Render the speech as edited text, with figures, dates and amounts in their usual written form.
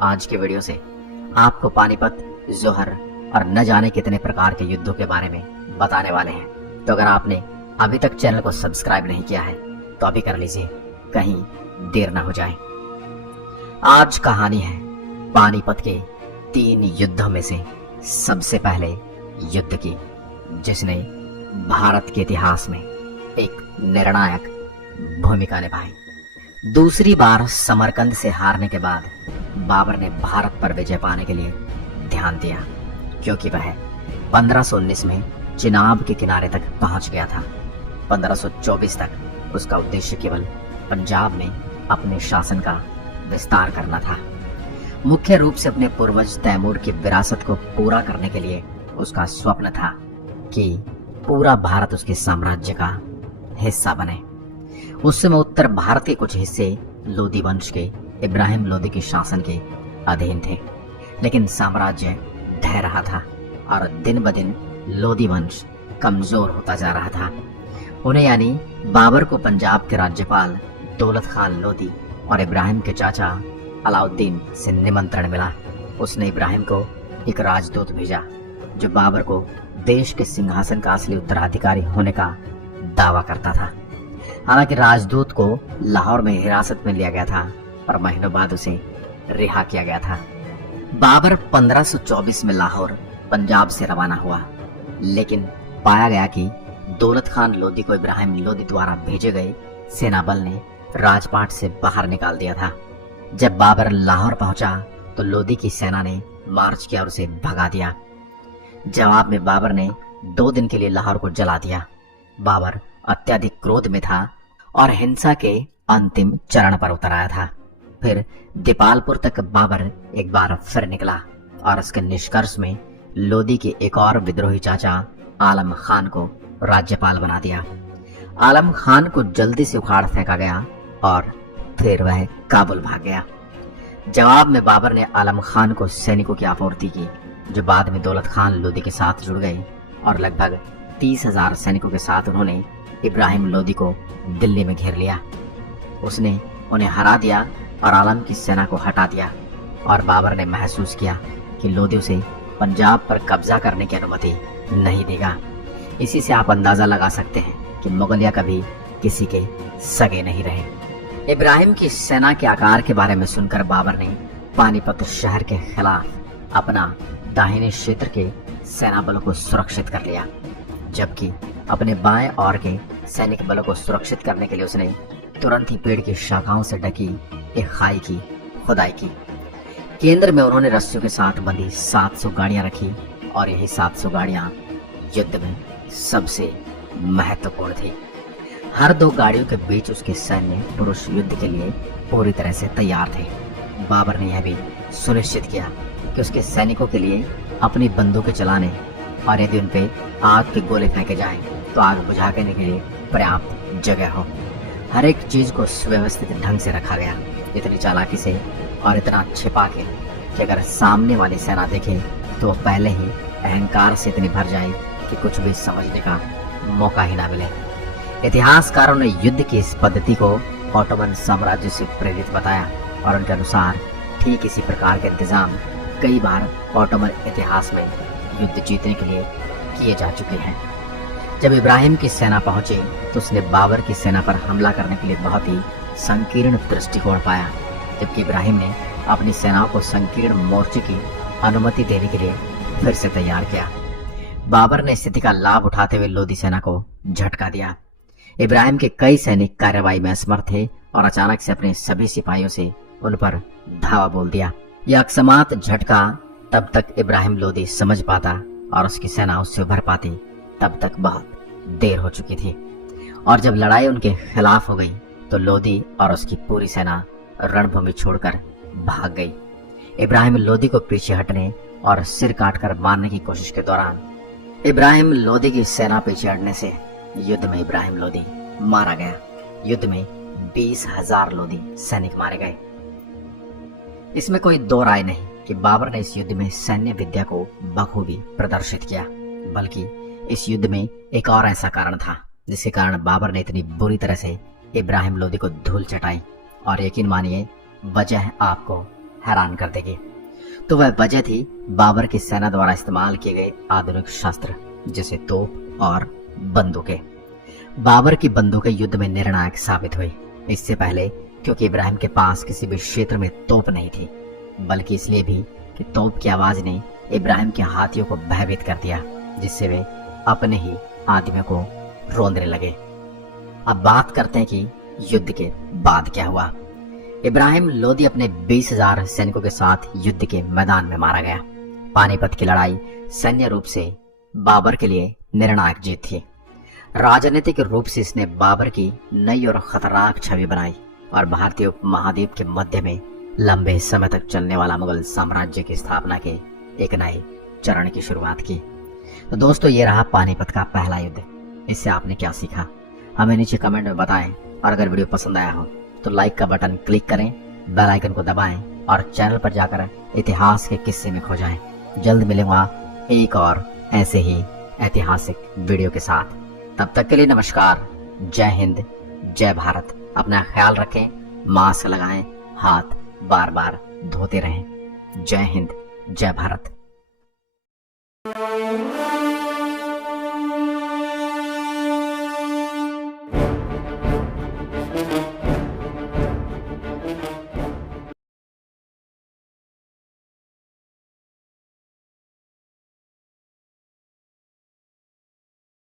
आज के वीडियो से आपको पानीपत, जोहर और न जाने कितने प्रकार के युद्धों के बारे में बताने वाले हैं। तो अगर आपने अभी तक चैनल को सब्सक्राइब नहीं किया है तो अभी कर लीजिए, कहीं देर ना हो जाए। आज कहानी है पानीपत के 3 युद्धों में से सबसे पहले युद्ध की, जिसने भारत के इतिहास में एक निर्णायक भूमिका निभाई। दूसरी बार समरकंद से हारने के बाद बाबर ने भारत पर विजय पाने के लिए ध्यान दिया, क्योंकि वह 1519 में चिनाब के किनारे तक पहुंच गया था। 1524 तक उसका उद्देश्य केवल पंजाब में अपने शासन का विस्तार करना था। मुख्य रूप से अपने पूर्वज तैमूर की विरासत को पूरा करने के लिए उसका स्वप्न था कि पूरा भारत उसके साम्राज्य का हिस्सा बने। उस समय उत्तर भारत के कुछ हिस्से लोदी वंश के इब्राहिम लोदी के शासन के अधीन थे, लेकिन साम्राज्य ढह रहा था और दिन ब दिन लोदी वंश कमजोर होता जा रहा था। उन्हें यानी बाबर को पंजाब के राज्यपाल दौलत खान लोदी और इब्राहिम के चाचा अलाउद्दीन से निमंत्रण मिला। उसने इब्राहिम को एक राजदूत भेजा जो बाबर को देश के सिंहासन का असली उत्तराधिकारी होने का दावा करता था। हालांकि राजदूत को लाहौर में हिरासत में लिया गया था और महीनों बाद उसे रिहा किया गया था। बाबर 1524 में लाहौर पंजाब से रवाना हुआ, लेकिन पाया गया कि दौलत खान लोदी को इब्राहिम लोदी द्वारा भेजे गए सेना बल ने राजपाट से बाहर निकाल दिया था। जब बाबर लाहौर पहुंचा तो लोदी की सेना ने मार्च किया और उसे भगा दिया। जवाब में बाबर ने 2 दिन के लिए लाहौर को जला दिया। बाबर अत्यधिक क्रोध में था और हिंसा के अंतिम चरण पर उतर आया था। फिर दीपालपुर तक बाबर एक बार फिर निकला और उसके निष्कर्ष में लोदी के एक और विद्रोही चाचा आलम खान को राज्यपाल बना दिया। आलम खान को जल्दी से उखाड़ फेंका गया और फिर वह काबुल भाग गया। जवाब में बाबर ने आलम खान को सैनिकों की आपूर्ति की, जो बाद में दौलत खान लोदी के साथ जुड़ गए और लगभग 30,000 सैनिकों के साथ उन्होंने इब्राहिम लोदी को दिल्ली में घेर लिया। उसने उन्हें हरा दिया और आलम की सेना को हटा दिया और बाबर ने महसूस किया कि लोदी उसे पंजाब पर कब्जा करने की अनुमति नहीं देगा। इसी से आप अंदाजा लगा सकते हैं कि मुगलिया कभी किसी के सगे नहीं रहे। इब्राहिम की सेना के आकार के बारे में सुनकर बाबर ने पानीपत शहर के खिलाफ अपना दाहिने क्षेत्र के सेना बलों को सुरक्षित कर लिया, जबकि अपने बाएं ओर के सैनिक बलों को सुरक्षित करने के लिए उसने तुरंत ही पेड़ की शाखाओं से ढकी एक खाई की खुदाई की। केंद्र में उन्होंने रस्सियों के साथ बंधी 700 गाड़ियां रखी और यही 700 गाड़ियां युद्ध में सबसे महत्वपूर्ण थी। हर 2 गाड़ियों के बीच उसके सैन्य पुरुष युद्ध के लिए पूरी तरह से तैयार थे। बाबर ने यह भी सुनिश्चित किया कि उसके सैनिकों के लिए अपनी बंदूकें चलाने और यदि उन पे आग के गोले फेंके जाएं तो आग बुझा करने के लिए पर्याप्त जगह हो। हर एक चीज को सुव्यवस्थित ढंग से रखा गया, इतनी चालाकी से और इतना छिपा के कि अगर सामने वाली सेना देखे तो पहले ही अहंकार से इतनी भर जाए कि कुछ भी समझने का मौका ही ना मिले। इतिहासकारों ने युद्ध की इस पद्धति को ऑटोमन साम्राज्य से प्रेरित बताया और उनके अनुसार ठीक इसी प्रकार के इंतजाम कई बार ऑटोमन इतिहास में युद्ध जीतने के लिए किए जा चुके हैं। जब इब्राहिम की सेना पहुंची तो उसने बाबर की सेना पर हमला करने के लिए बहुत ही संकीर्ण दृष्टिकोण पाया, जबकि इब्राहिम ने अपनी सेनाओं को संकीर्ण मोर्चे की अनुमति देने के लिए फिर से तैयार किया। बाबर ने स्थिति का लाभ उठाते हुए लोदी सेना को झटका दिया। इब्राहिम के कई सैनिक कार्रवाई में असमर्थ थे और अचानक से अपने सभी सिपाहियों से उन पर धावा बोल दिया। यह अकस्मात झटका तब तक इब्राहिम लोदी समझ पाता और उसकी सेना उससे उभर पाती तब तक बहुत देर हो चुकी थी। और जब लड़ाई उनके खिलाफ हो गई तो लोदी और उसकी पूरी सेना रणभूमि छोड़कर भाग गई। इब्राहिम लोदी को पीछे हटने और सिर काटकर मारने की कोशिश के दौरान इब्राहिम लोदी की सेना पीछे हटने से युद्ध में इब्राहिम लोदी मारा गया। युद्ध में 20,000 लोदी सैनिक मारे गए। इसमें कोई दो राय नहीं कि बाबर ने इस युद्ध में सैन्य विद्या को बखूबी प्रदर्शित किया, बल्कि इस युद्ध में एक और ऐसा कारण था जिसके कारण बाबर ने इतनी बुरी तरह से इब्राहिम लोदी को धूल चटाई। और यकीन मानिए वजह आपको हैरान कर देगी। तो वह वजह थी बाबर की सेना द्वारा इस्तेमाल किए गए आधुनिक शस्त्र जैसे तोप और बंदूकें। बाबर की बंदूकें युद्ध में निर्णायक साबित हुई। इससे पहले क्योंकि इब्राहिम के पास किसी भी क्षेत्र में तोप नहीं थी, बल्कि इसलिए भी कि तोप की आवाज ने इब्राहिम के हाथियों को भयभीत कर दिया, जिससे वे अपने ही आदमियों को रोंदने लगे। अब बात करते हैं कि युद्ध के बाद क्या हुआ। इब्राहिम लोदी अपने 20,000 सैनिकों के साथ युद्ध के मैदान में मारा गया। पानीपत की लड़ाई सैन्य रूप से बाबर के लिए निर्णायक जीत थी। राजनीतिक रूप से इसने बाबर की नई और खतरनाक छवि बनाई और भारतीय उपमहाद्वीप के मध्य में लंबे समय तक चलने वाला मुगल साम्राज्य की स्थापना के एक नए चरण की शुरुआत की। तो दोस्तों, ये रहा पानीपत का पहला युद्ध। इससे आपने क्या सीखा, हमें नीचे कमेंट में बताएं। और अगर वीडियो पसंद आया हो तो लाइक का बटन क्लिक करें, बेल आइकन को दबाएं और चैनल पर जाकर इतिहास के किस्से में खो जाएं। जल्द मिलूंगा एक और ऐसे ही ऐतिहासिक वीडियो के साथ। तब तक के लिए नमस्कार, जय हिंद, जय भारत। अपना ख्याल रखें, मास्क लगाएं, हाथ बार बार धोते रहें। जय हिंद, जय भारत।